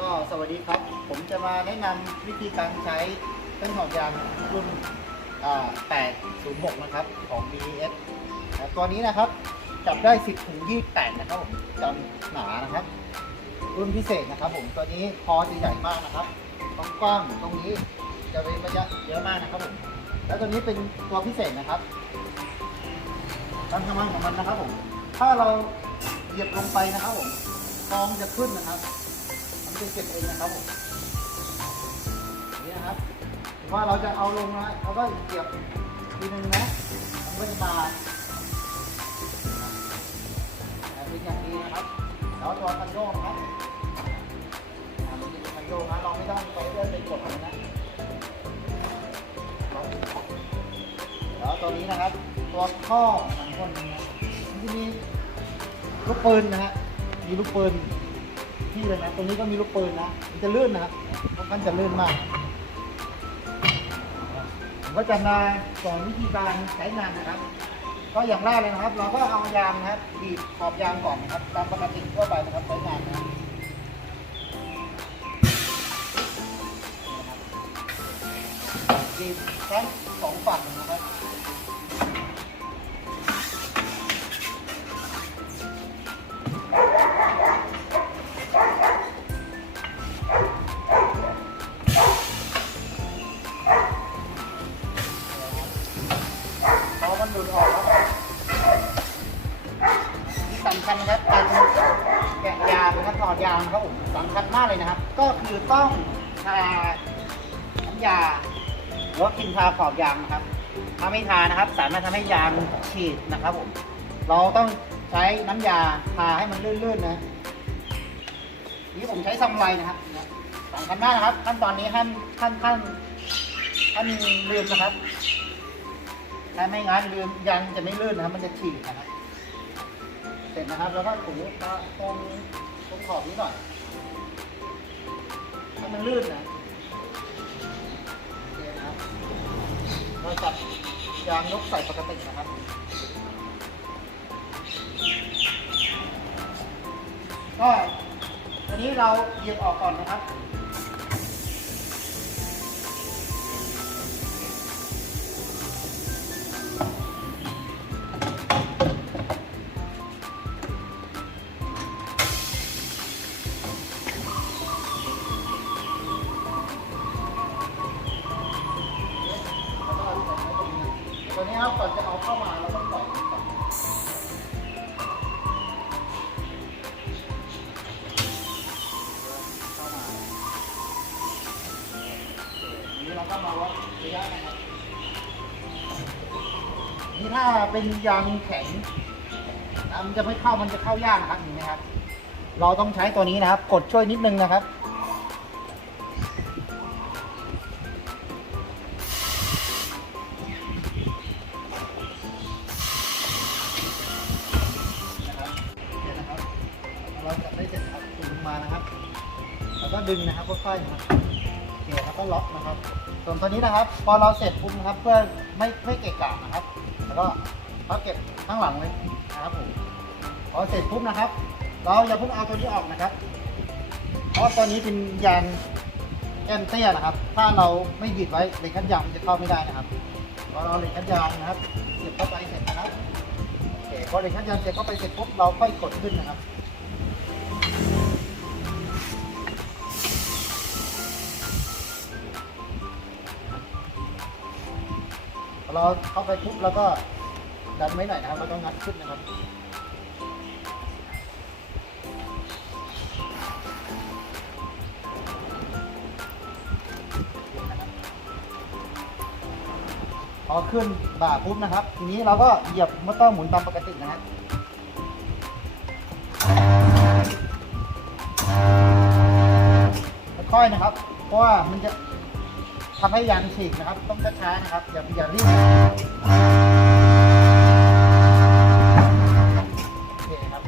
ก็สวัสดีครับ ผมจะมาแนะนำวิธีการใช้เครื่องถอดยางรุ่น806 นะครับ ของ BS ตัวนี้นะครับ จับได้ 10ถึง28 นะครับผมจำหนานะครับ รุ่นพิเศษนะครับ ผมตัวนี้คอจะใหญ่มากนะครับตรงกว้างตรงนี้จะเป็นระยะเยอะมากนะครับผมแล้วตัวนี้เป็นตัวพิเศษนะครับการทำงานของมันนะครับผมถ้าเราเหยียบลงไปนะครับผมฟองจะขึ้นนะครับ เก็บเองนะครับผมนี่นะครับว่าเราจะเอาลงนะเราก็เหยียบทีนึงนะมันก็จะมาเป็นอย่างนี้นะครับแล้วตัวคันโยกนะครับอ่ามันจะเป็นคันโยกนะเราไม่ต้องไปเลื่อนไปกดมันนะแล้วตัวนี้นะครับ ตัวข้อหนังคนนี้นะที่มีลูกปืนนะฮะมีลูกปืน ที่เลยนะ ตรงนี้ก็มีลูกปืนนะ มันจะลื่นนะครับค่อนจะลื่นมาก ผมก็จะมาสอนวิธีการใช้งานนะครับ ก็อย่างแรกเลยนะครับ เราก็เอายางนะครับบีบขอบยางก่อนนะครับ ตามปกติทั่วไปนะครับใช้งานนะครับบีบทั้งสองฝั่งนะครับ ต้องทาน้ำยาหรือว่าครีมทาขอบยางนะครับ ถ้าไม่ทานะครับ สามารถทำให้ยางฉีดนะครับผม เราต้องใช้น้ำยาทาให้มันลื่นๆนะ นี่ผมใช้ซัมไลนะครับสำคัญมานะครับ ขั้นตอนนี้ห้ามขั้นขั้นขั้นลืมนะครับ ถ้าไม่งั้นลืมยางจะไม่ลื่นนะครับ มันจะฉีกนะครับ เสร็จนะครับ แล้วก็ถูตรงตรงขอบนี้หน่อย ให้มันลื่นนะโอเคนะครับเราจับยางยกใส่ปกตินะครับก็อันนี้เราเหยียบออกก่อนนะครับ นี้ครับก่อนจะเอาเข้ามาเราต้องปล่อยมันก่อนเข้ามาอันนี้เราก็มาวัดระยะนะครับนี่ถ้าเป็นยางแข็งมันจะไม่เข้ามันจะเข้ายากนะครับเห็นไหมครับ เราต้องใช้ตัวนี้นะครับ กดช่วยนิดนึงนะครับ ดึงนะครับค่อยๆนะครับโอเคครับก็ล็อกนะครับ ส่วนตัวนี้นะครับ พอเราเสร็จปุ๊บนะครับเพื่อไม่ไม่เกะกะนะครับ แล้วก็พับเก็บข้างหลังเลยนะครับผมพอเสร็จปุ๊บนะครับ เราอย่าเพิ่งเอาตัวนี้ออกนะครับ เพราะตัวนี้เป็นยางแอนเตี้ยนะครับ ถ้าเราไม่หยิบไว้เหล็กขัดยางมันจะเข้าไม่ได้นะครับพอเราเหล็กขัดยางนะครับเสียบเข้าไปเสร็จนะครับโอเคพอเหล็กขัดยางเสร็จเข้าไปเสร็จปุ๊บเราค่อยกดขึ้นนะครับ เราเข้าไปปุ๊บเราก็ดันไว้หน่อยนะครับแล้วก็งัดขึ้นนะครับพอขึ้นบ่าปุ๊บนะครับ ทีนี้เราก็เหยียบมอเตอร์หมุนตามปกตินะครับค่อยๆนะครับ เพราะว่ามันจะ ทำให้ยางฉีกนะครับ ต้องช้าๆนะครับ อย่าอย่ารีบโอเคครับ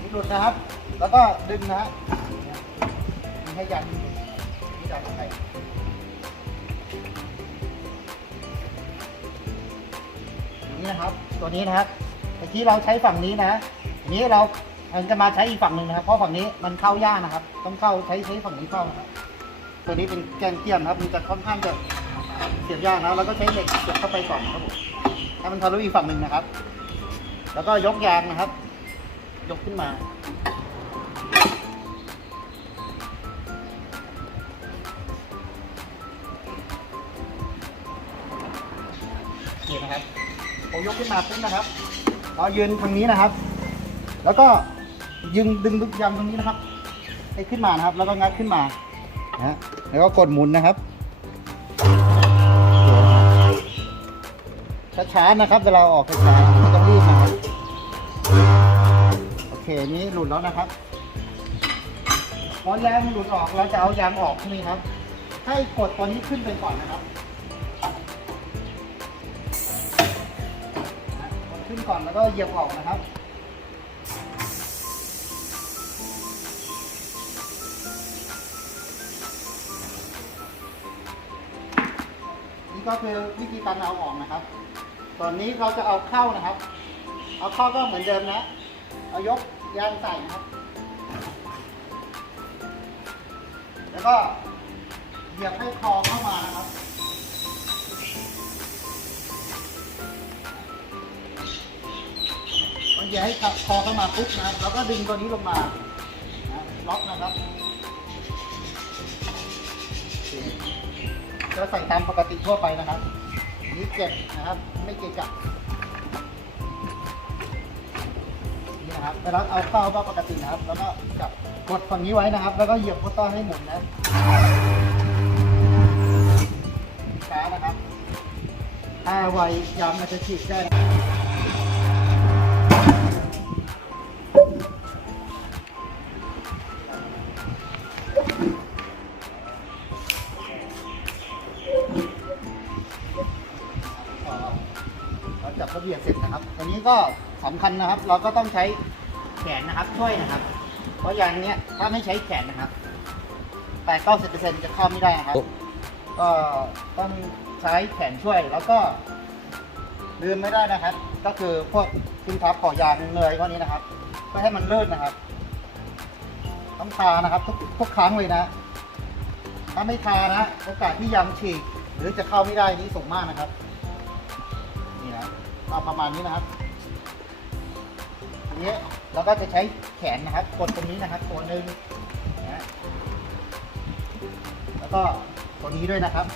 นี่หลุดนะครับ แล้วก็ดึงนะฮะดึงให้ยางนี่ดันไปอย่างนี้นะครับ ตัวนี้นะครับเมื่อกี้เราใช้ฝั่งนี้นะทีนี้เราจะมาใช้อีกฝั่งหนึ่งนะครับ เพราะฝั่งนี้มันเข้ายากนะครับ ต้องเข้าใช้ใช้ฝั่งนี้เข้านะครับ ตัวนี้เป็นแกนเตี้ยมนครับ มันจะค่อนข้างจะเสียบยากนะแล้วก็ใช้เหล็กเสียบเข้าไปก่อนครับผมให้มันทะลุอีกฝั่งหนึ่งนะครับ แล้วก็ยกยางนะครับ ยกขึ้นมา นี่นะครับผมยกขึ้นมาปุ๊บนะครับเรายืนทางนี้นะครับ แล้วก็ยึงดึงดึงยางตรงนี้นะครับให้ขึ้นมานะครับ แล้วก็งัดขึ้นมา นะแล้วก็กดหมุนนะครับช้าๆนะครับเวลาออกช้าๆไม่ต้องรีบนะครับโอเคนี้หลุดแล้วนะครับพอยางหลุดออกเราจะเอายางออกใช่ไหมครับ ให้กดตัวนี้ขึ้นไปก่อนนะครับกดขึ้นก่อนแล้วก็เหยียบออกนะครับ นี่ก็คือวิธีการเอาออกนะครับตอนนี้เราจะเอาเข้านะครับ เอาเข้าก็เหมือนเดิมนะ เอายกยางใส่นะครับ แล้วก็เหยียบให้คอเข้ามานะครับมันอย่าให้คอเข้ามาปุ๊บนะครับแล้วก็ดึงตัวนี้ลงมา ล็อกนะครับ จะใส่ตามปกติทั่วไปนะครับนี้เก็บนะครับ ไม่เกะกะนี่นะครับแล้วเอาเข้าบ้าปกตินะครับ แล้วก็จับกดฝั่งนี้ไว้นะครับ แล้วก็เหยียบโคตอร์ให้หมุนนะช้านะครับถ้าไวยางมันจะฉีกได้ ก็สำคัญนะครับ เราก็ต้องใช้แขนนะครับช่วยนะครับ เพราะอย่างเนี้ยถ้าไม่ใช้แขนนะครับแปดเก้าสิบเปอร์เซ็นต์จะเข้าไม่ได้นะครับ ก็ต้องใช้แขนช่วยแล้วก็ลืมไม่ได้นะครับ ก็คือพวกขึ้นทับขอยางเนยพวกนี้นะครับเพื่อให้มันเลื่นนะครับ ต้องทานะครับทุกทุกครั้งเลยนะ ถ้าไม่ทานะโอกาสที่ยางฉีกหรือจะเข้าไม่ได้นี่สูงมากนะครับ นี่นะเอาประมาณนี้นะครับ นี้เราก็จะใช้แขนนะครับ กดตรงนี้นะครับ ตัวหนึ่งนะแล้วก็ตัวนี้ด้วยนะครับ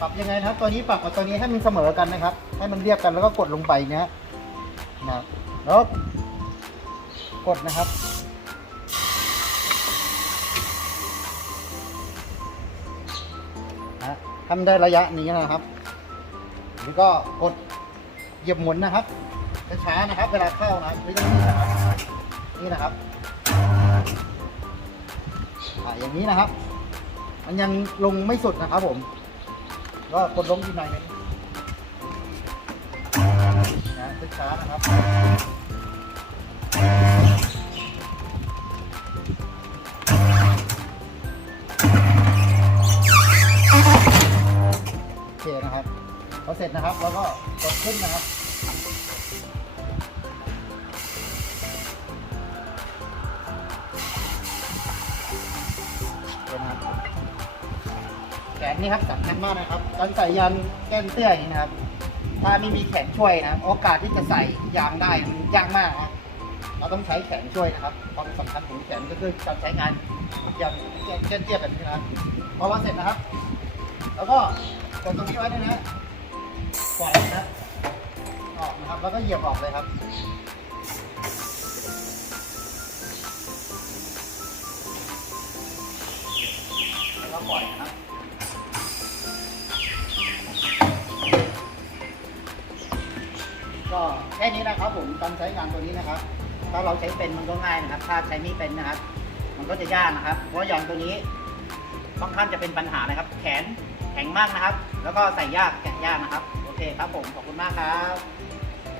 ปรับยังไงนะครับ ตัวนี้ปรับกับตัวนี้ให้มันเสมอกันนะครับ ให้มันเรียบกันแล้วก็กดลงไปนะฮะนะแล้วกดนะครับนะทำได้ระยะนี้นะครับ แล้วก็กดเหยียบหมุนนะครับ ช้าๆนะครับ เวลาเข้านะไม่ต้องรีบนะครับนี่นะครับอ่าอย่างนี้นะครับ มันยังลงไม่สุดนะครับผม ก็กดลงที่ไหนอยหนึงนะช้าๆนะครับโอเคนะครับพอเสร็จนะครับ แล้วก็กดขึ้นนะครับ แขนนี่ครับสำคัญมากนะครับการใส่ยันแก้นเตื้ออย่างนี้นะครับ ถ้าไม่มีแขนช่วยนะ โอกาสที่จะใส่ยางได้มันยากมากนะเราต้องใช้แขนช่วยนะครับความสำคัญของแขนก็คือการใช้งานอย่างแก้นเตี้ยแบบนี้นะครับพอว่าเสร็จนะครับ แล้วก็กดตรงนี้ไว้ด้วยนะปล่อยนะครับออกนะครับ แล้วก็เหยียบออกเลยครับแล้วก็ปล่อยนะครับ ก็แค่นี้นะครับผมการใช้งานตัวนี้นะครับ ถ้าเราใช้เป็นมันก็ง่ายนะครับ ถ้าใช้ไม่เป็นนะครับ มันก็จะยากนะครับ เพราะอย่างตัวนี้ค่อนข้างจะเป็นปัญหานะครับ แขนแข็งมากนะครับ แล้วก็ใส่ยากแกะยากนะครับ โอเคครับผมขอบคุณมากครับ